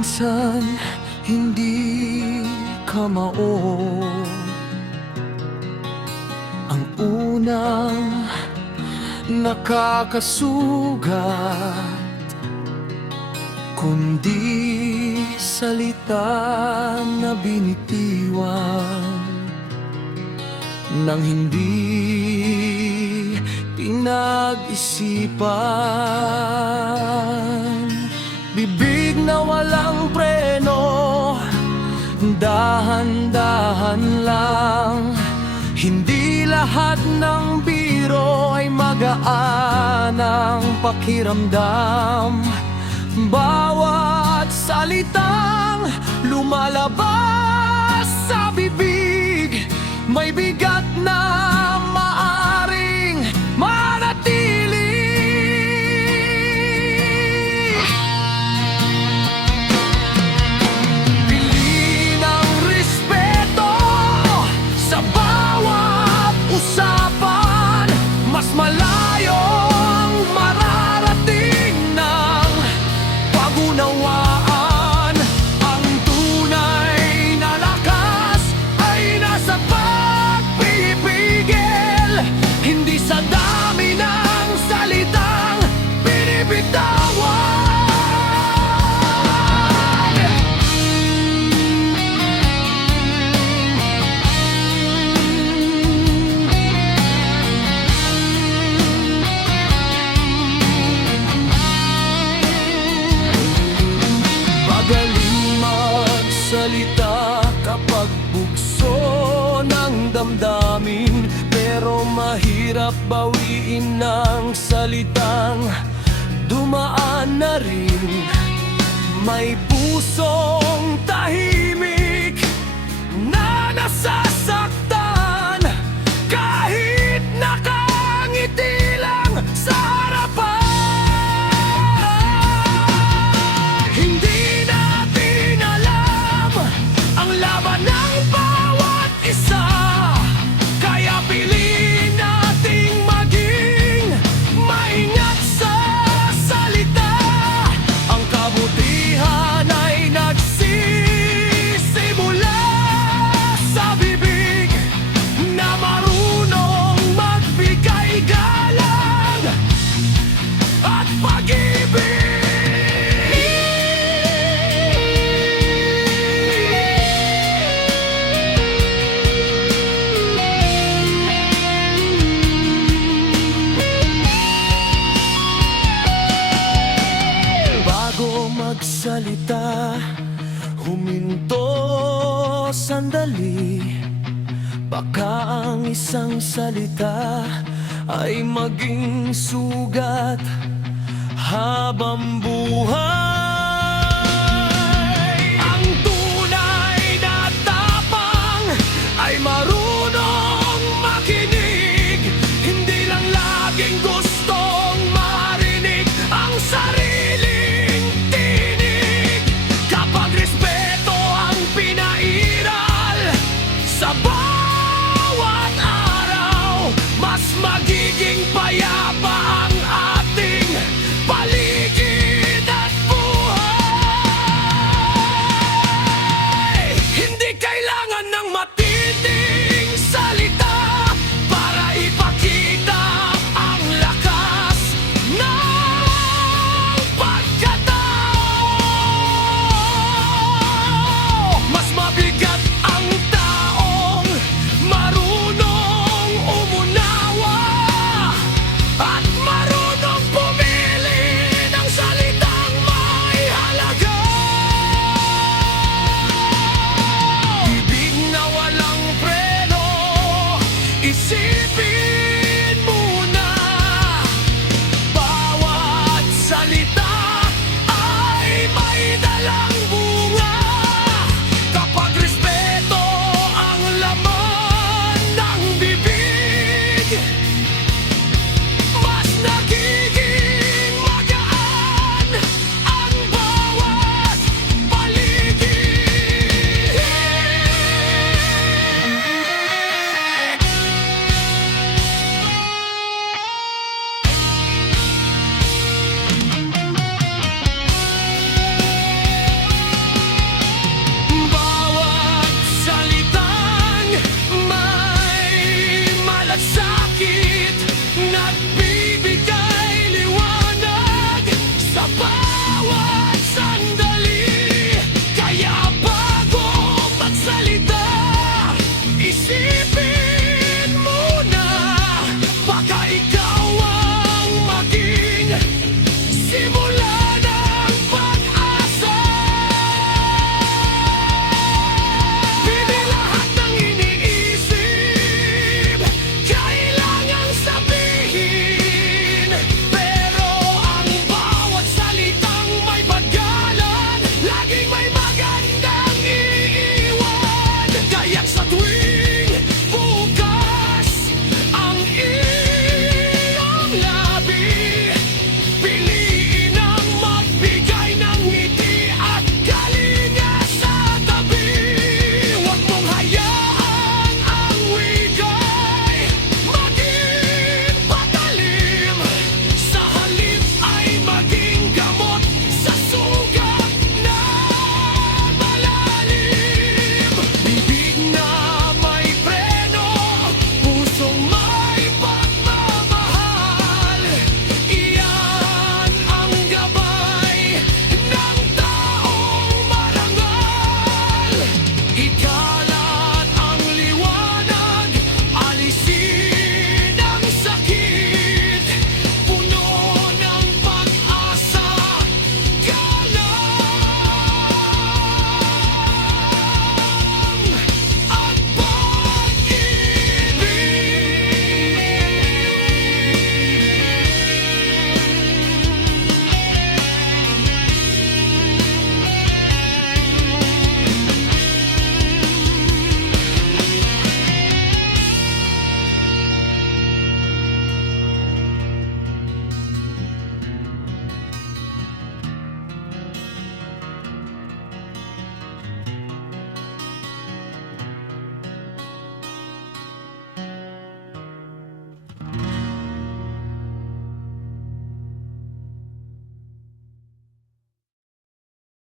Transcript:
minsan hindi ka mao ang unang nakakasugat, kundi salita na binitiwan nang hindi pinag-isipan. Bibig na walang preno, dahan-dahan lang. Hindi lahat ng biro ay magaan ang pakiramdam. Bawat salitang lumalabas sa bibig may bigat na maaring manatili. Pili ng respeto sa bawat usapan, mas malayo ang mararating ng pag-unawaan. Ang tunay na lakas ay nasa pagpipigil, hindi sa dami ng salitang binibitawan. Magaling magsalita kapag bugso ng damdamin, pero mahirap bawiin ng salitang dumaan na rin. May pusong tahimik na nasasaktan kahit nakangiti lang sa harapan. Hindi natin alam ang laban ng bawat isa, kaya piliin nating maging maingat sa salita. Ang kabutihan ay nagsisimula sa bibig na marunong magbigay galang at pag-ibig. Bago magsalita, huminto sandali. Baka ang isang salita ay maging sugat habang buhay.